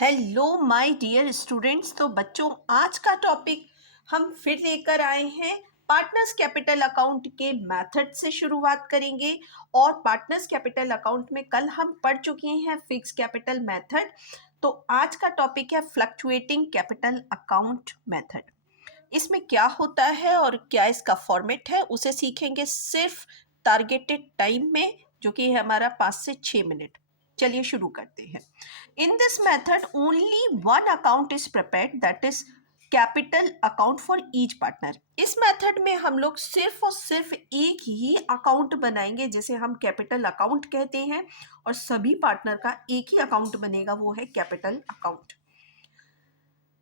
Hello my dear students. तो बच्चों, आज का टॉपिक हम फिर लेकर आए हैं। पार्टनर्स कैपिटल अकाउंट के मेथड से शुरुआत करेंगे। और पार्टनर्स कैपिटल अकाउंट में कल हम पढ़ चुके हैं फिक्स कैपिटल मेथड। तो आज का टॉपिक है फ्लक्चुएटिंग कैपिटल अकाउंट मेथड। इसमें क्या होता है और क्या इसका फॉर्मेट है उसे सीखेंगे सिर्फ टारगेटेड टाइम में, जो कि है हमारा 5 से 6 मिनट। चलिए शुरू करते हैं। In this method only one account is prepared, that is capital account for each partner. इस मेथड में हम लोग सिर्फ और सिर्फ एक ही अकाउंट बनाएंगे जिसे हम कैपिटल अकाउंट कहते हैं, और सभी पार्टनर का एक ही अकाउंट बनेगा, वो है कैपिटल अकाउंट।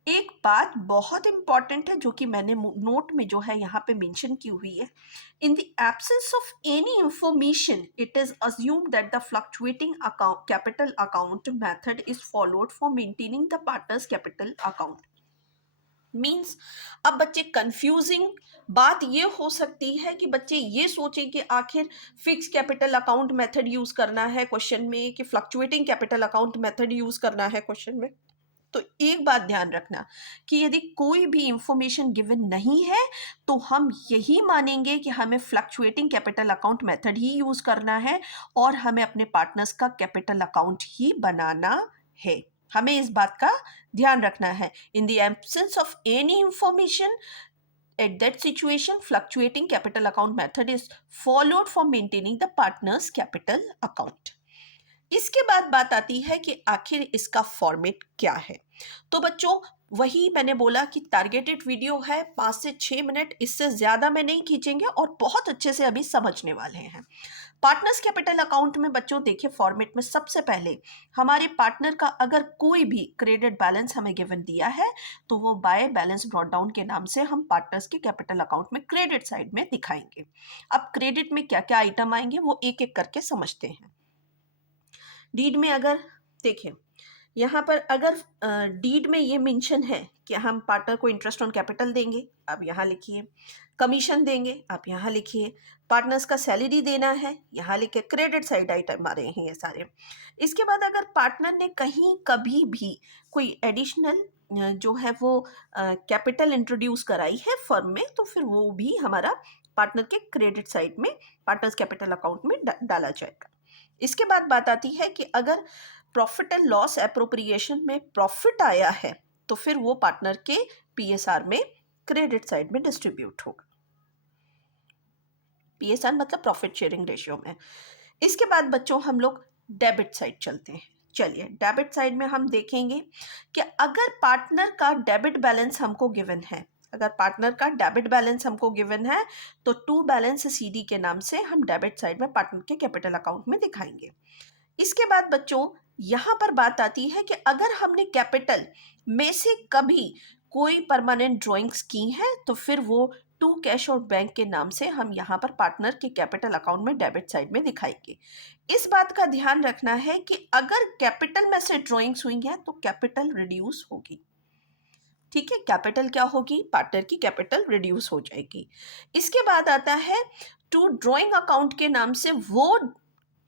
एक बात बहुत इंपॉर्टेंट है जो कि मैंने नोट में जो है यहाँ पे मेंशन की हुई है। In the absence of any information it is assumed that the fluctuating account capital account method is followed for maintaining the partners capital account. Means अब बच्चे कंफ्यूजिंग बात ये हो सकती है कि बच्चे ये सोचें कि आखिर fix capital account method use करना है क्वेश्चन में कि fluctuating capital account method use करना है क्वेश्चन में। तो एक बात ध्यान रखना कि यदि कोई भी इंफॉर्मेशन गिवन नहीं है तो हम यही मानेंगे कि हमें फ्लक्चुएटिंग कैपिटल अकाउंट मेथड ही यूज करना है और हमें अपने पार्टनर्स का कैपिटल अकाउंट ही बनाना है। हमें इस बात का ध्यान रखना है। In the absence of any information at that situation fluctuating capital account method is followed for maintaining the partners capital account। इसके बाद बात आती है कि आखिर इसका फॉर्मेट क्या है। तो बच्चों, वही मैंने बोला कि टारगेटेड वीडियो है 5 से 6 मिनट, इससे ज़्यादा मैं नहीं खींचेंगे और बहुत अच्छे से अभी समझने वाले हैं। पार्टनर्स कैपिटल अकाउंट में बच्चों देखिए, फॉर्मेट में सबसे पहले हमारे पार्टनर का अगर कोई भी क्रेडिट बैलेंस हमें गिवन दिया है तो वो बाय बैलेंस ब्रॉट डाउन के नाम से हम पार्टनर्स के कैपिटल अकाउंट में क्रेडिट साइड में दिखाएंगे। अब क्रेडिट में क्या क्या आइटम आएंगे वो एक एक करके समझते हैं। डीड में अगर देखें, यहाँ पर अगर डीड में ये मेंशन है कि हम पार्टनर को इंटरेस्ट ऑन कैपिटल देंगे, आप यहाँ लिखिए। कमीशन देंगे, आप यहाँ लिखिए। पार्टनर्स का सैलरी देना है, यहाँ लिखिए। क्रेडिट साइड आइटम आ रहे हैं ये सारे। इसके बाद अगर पार्टनर ने कहीं कभी भी कोई एडिशनल जो है वो कैपिटल इंट्रोड्यूस कराई है फर्म में, तो फिर वो भी हमारा पार्टनर के क्रेडिट साइड में पार्टनर्स कैपिटल अकाउंट में डाला जाएगा। इसके बाद बात आती है कि अगर प्रॉफिट एंड लॉस एप्रोप्रिएशन में प्रॉफिट आया है तो फिर वो पार्टनर के पीएसआर में क्रेडिट साइड में डिस्ट्रीब्यूट होगा। पीएसआर मतलब प्रॉफिट शेयरिंग रेशियो में। इसके बाद बच्चों हम लोग डेबिट साइड चलते हैं। चलिए, डेबिट साइड में हम देखेंगे कि अगर पार्टनर का डेबिट बैलेंस हमको गिवन है, अगर पार्टनर का डेबिट बैलेंस हमको गिवन है तो टू बैलेंस सीडी के नाम से हम डेबिट साइड में पार्टनर के कैपिटल अकाउंट में दिखाएंगे। इसके बाद बच्चों यहाँ पर बात आती है कि अगर हमने कैपिटल में से कभी कोई परमानेंट ड्राइंग्स की हैं तो फिर वो टू कैश और बैंक के नाम से हम यहाँ पर पार्टनर के कैपिटल अकाउंट में डेबिट साइड में दिखाएंगे। इस बात का ध्यान रखना है कि अगर कैपिटल में से ड्राइंग्स हुई हैं तो कैपिटल रिड्यूस होगी। ठीक है, कैपिटल क्या होगी? पार्टनर की कैपिटल रिड्यूस हो जाएगी। इसके बाद आता है टू ड्राइंग अकाउंट के नाम से वो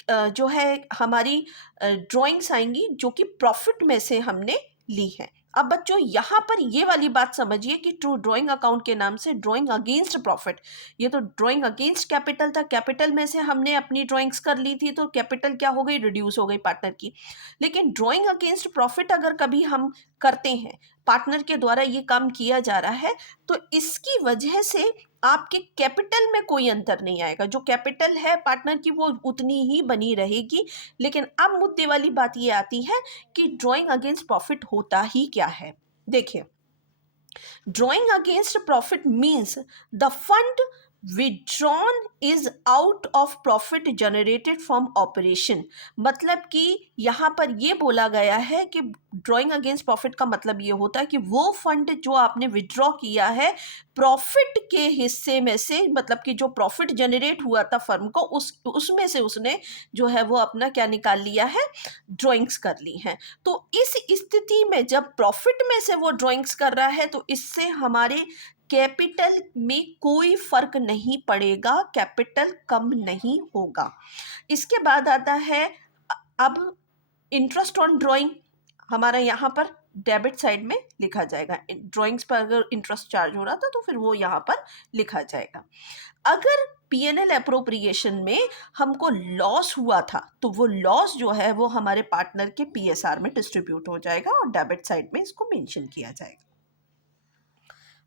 जो है हमारी ड्राइंग्स आएंगी जो कि प्रॉफिट में से हमने ली है। अब बच्चों यहाँ पर ये वाली बात समझिए कि ट्रू ड्राइंग अकाउंट के नाम से ड्राइंग अगेंस्ट प्रॉफिट, ये तो ड्राइंग अगेंस्ट कैपिटल था। कैपिटल में से हमने अपनी ड्राइंग्स कर ली थी तो कैपिटल क्या हो गई? रिड्यूस हो गई पार्टनर की। लेकिन ड्राइंग अगेंस्ट प्रॉफिट अगर कभी हम करते हैं, पार्टनर के द्वारा ये काम किया जा रहा है, तो इसकी वजह से आपके कैपिटल में कोई अंतर नहीं आएगा। जो कैपिटल है पार्टनर की वो उतनी ही बनी रहेगी। लेकिन अब मुद्दे वाली बात ये आती है कि ड्राइंग अगेंस्ट प्रॉफिट होता ही क्या है। देखिए, drawing against profit means the fund withdrawn is out of profit generated from operation। मतलब कि यहाँ पर ये बोला गया है कि ड्राइंग अगेंस्ट प्रॉफिट का मतलब ये होता है कि वो फंड जो आपने विड्रॉ किया है प्रॉफिट के हिस्से में से, मतलब कि जो प्रॉफिट जनरेट हुआ था फर्म को उसमें से उसने जो है वो अपना क्या निकाल लिया है? ड्राइंग्स कर ली हैं। तो इस स्थिति में जब प्रॉफिट में से वो ड्राइंग्स कर रहा है तो इससे हमारे कैपिटल में कोई फर्क नहीं पड़ेगा, कैपिटल कम नहीं होगा। इसके बाद आता है अब इंटरेस्ट ऑन ड्राइंग। हमारा यहाँ पर डेबिट साइड में लिखा जाएगा। ड्राइंग्स पर अगर इंटरेस्ट चार्ज हो रहा था तो फिर वो यहाँ पर लिखा जाएगा। अगर पीएनएल अप्रोप्रिएशन में हमको लॉस हुआ था तो वो लॉस जो है वो हमारे पार्टनर के पीएसआर में डिस्ट्रीब्यूट हो जाएगा और डेबिट साइड में इसको मेंशन किया जाएगा।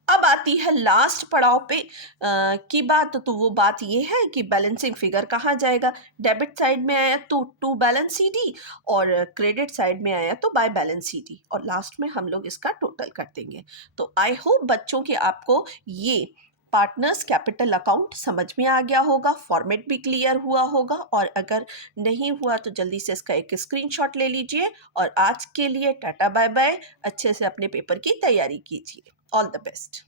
अब आती है लास्ट पड़ाव पे की बात, तो वो बात ये है कि बैलेंसिंग फिगर कहाँ जाएगा। डेबिट साइड में आया तो टू बैलेंस सीडी और क्रेडिट साइड में आया तो बाय बैलेंस सीडी, और लास्ट में हम लोग इसका टोटल कर देंगे। तो आई होप बच्चों कि आपको ये पार्टनर्स कैपिटल अकाउंट समझ में आ गया होगा, फॉर्मेट भी क्लियर हुआ होगा, और अगर नहीं हुआ तो जल्दी से इसका एक स्क्रीनशॉट ले लीजिए। और आज के लिए टाटा बाय बाय, अच्छे से अपने पेपर की तैयारी कीजिए। All the best.